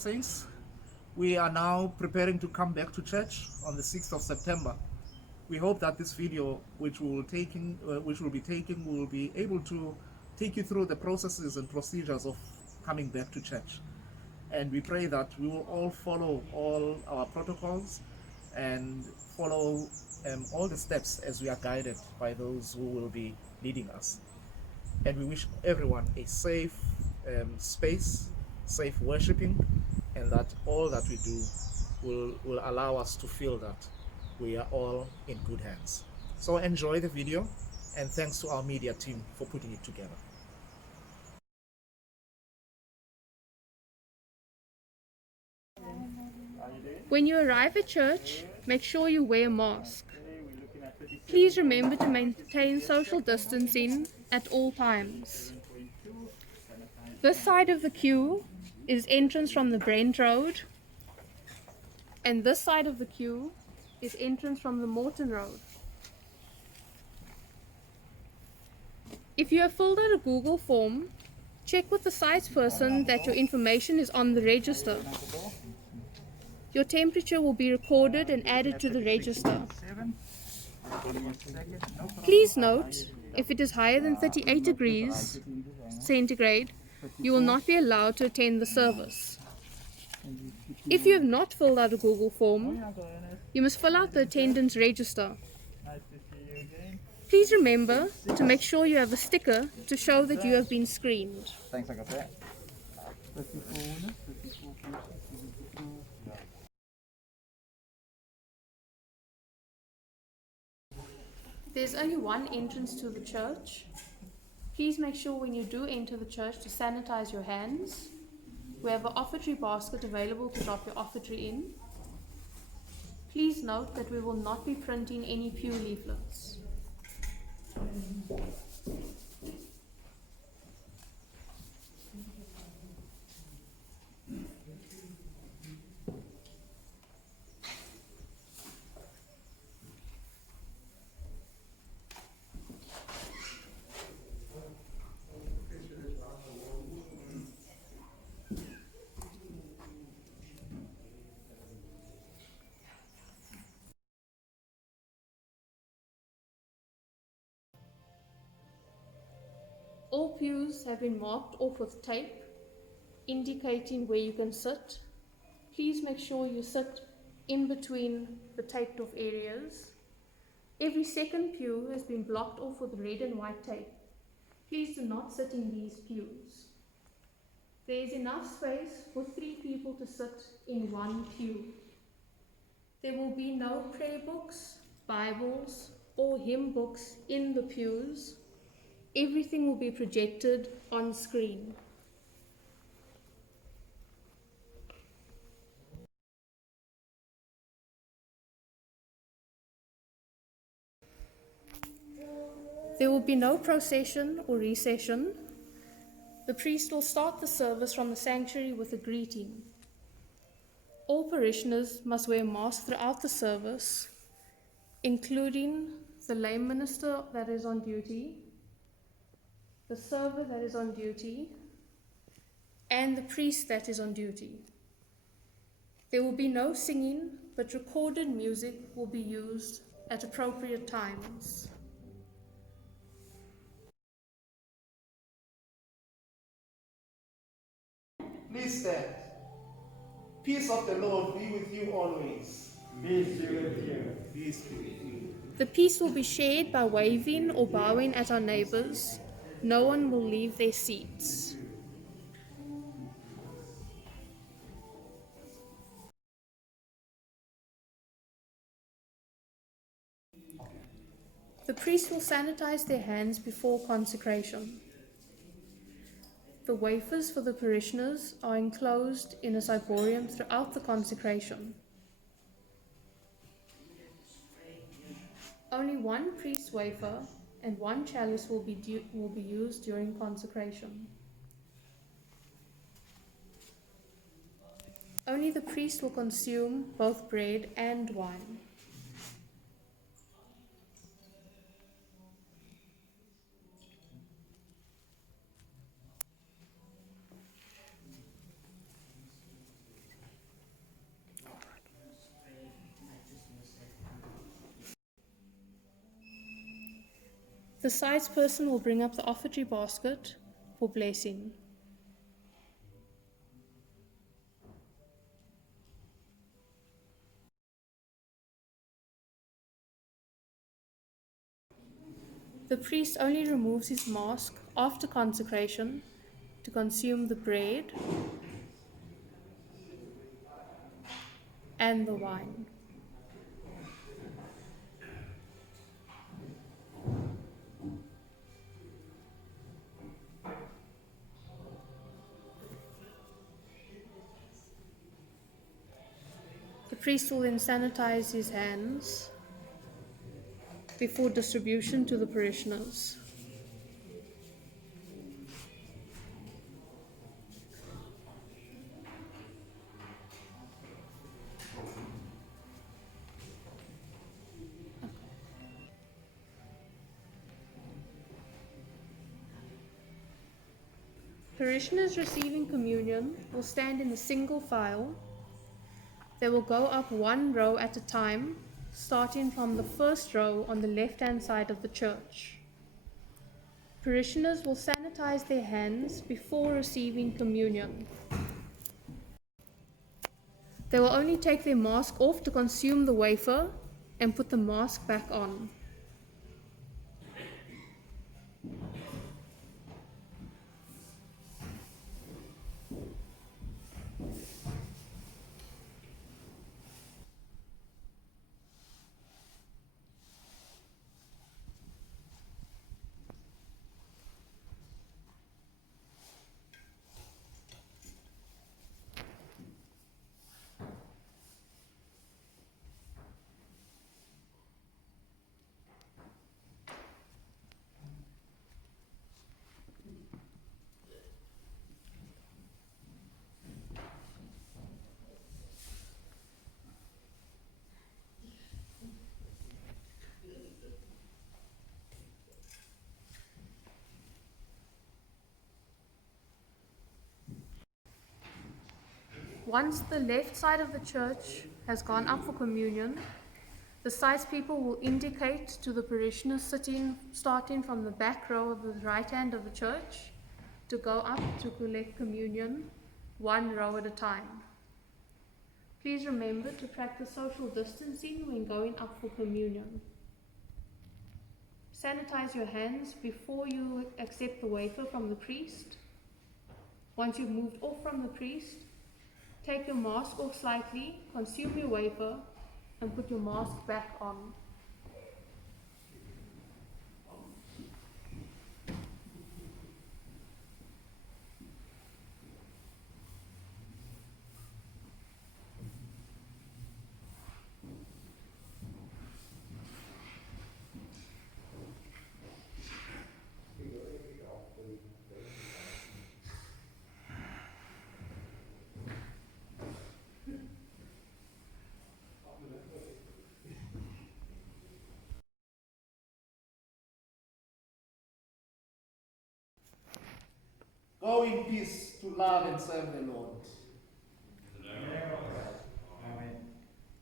Saints, we are now preparing to come back to church on the 6th of September. We hope that this video, which we will will be able to take you through the processes and procedures of coming back to church. And we pray that we will all follow all our protocols and follow all the steps as we are guided by those who will be leading us. And we wish everyone a safe space, safe worshiping, and that all that we do will allow us to feel that we are all in good hands. So enjoy the video, and thanks to our media team for putting it together. When you arrive at church, make sure you wear a mask. Please remember to maintain social distancing at all times. This side of the queue is entrance from the Brent Road, and this side of the queue is entrance from the Morton Road. If you have filled out a Google form, check with the site person that your information is on the register. Your temperature will be recorded and added to the register. Please note, if it is higher than 38 degrees centigrade, you will not be allowed to attend the service. If you have not filled out a Google form, you must fill out the attendance register. Please remember to make sure you have a sticker to show that you have been screened. Thanks, I got that. There's only one entrance to the church. Please make sure when you do enter the church to sanitize your hands. We have an offertory basket available to drop your offertory in. Please note that we will not be printing any pew leaflets. All pews have been marked off with tape, indicating where you can sit. Please make sure you sit in between the taped off areas. Every second pew has been blocked off with red and white tape. Please do not sit in these pews. There is enough space for 3 people to sit in one pew. There will be no prayer books, Bibles, or hymn books in the pews. Everything will be projected on screen. There will be no procession or recession. The priest will start the service from the sanctuary with a greeting. All parishioners must wear a mask throughout the service, including the lay minister that is on duty, the server that is on duty, and the priest that is on duty. There will be no singing, but recorded music will be used at appropriate times. Please stand. Peace of the Lord be with you always. Peace be with you. Peace be with you. The peace will be shared by waving or bowing at our neighbors. No one will leave their seats. The priest will sanitize their hands before consecration. The wafers for the parishioners are enclosed in a ciborium throughout the consecration. Only one priest's wafer and one chalice will be used during consecration. Only the priest will consume both bread and wine. The sides person will bring up the offertory basket for blessing. The priest only removes his mask after consecration to consume the bread and the wine. The priest will then sanitize his hands before distribution to the parishioners. Parishioners receiving communion will stand in a single file. They will go up one row at a time, starting from the first row on the left-hand side of the church. Parishioners will sanitize their hands before receiving communion. They will only take their mask off to consume the wafer and put the mask back on. Once the left side of the church has gone up for communion, the sides people will indicate to the parishioners starting from the back row of the right hand of the church to go up to collect communion, one row at a time. Please remember to practice social distancing when going up for communion. Sanitize your hands before you accept the wafer from the priest. Once you've moved off from the priest, take your mask off slightly, consume your wafer, and put your mask back on. Go in peace to love and serve the Lord. Amen.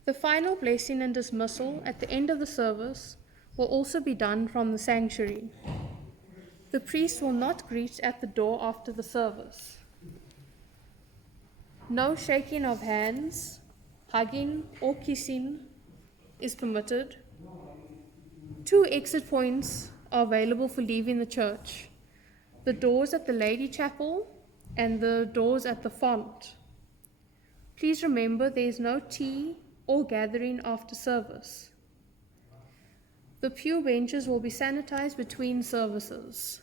The final blessing and dismissal at the end of the service will also be done from the sanctuary. The priest will not greet at the door after the service. No shaking of hands, hugging or kissing is permitted. 2 exit points are available for leaving the church: the doors at the Lady Chapel and the doors at the font. Please remember there is no tea or gathering after service. The pew benches will be sanitized between services.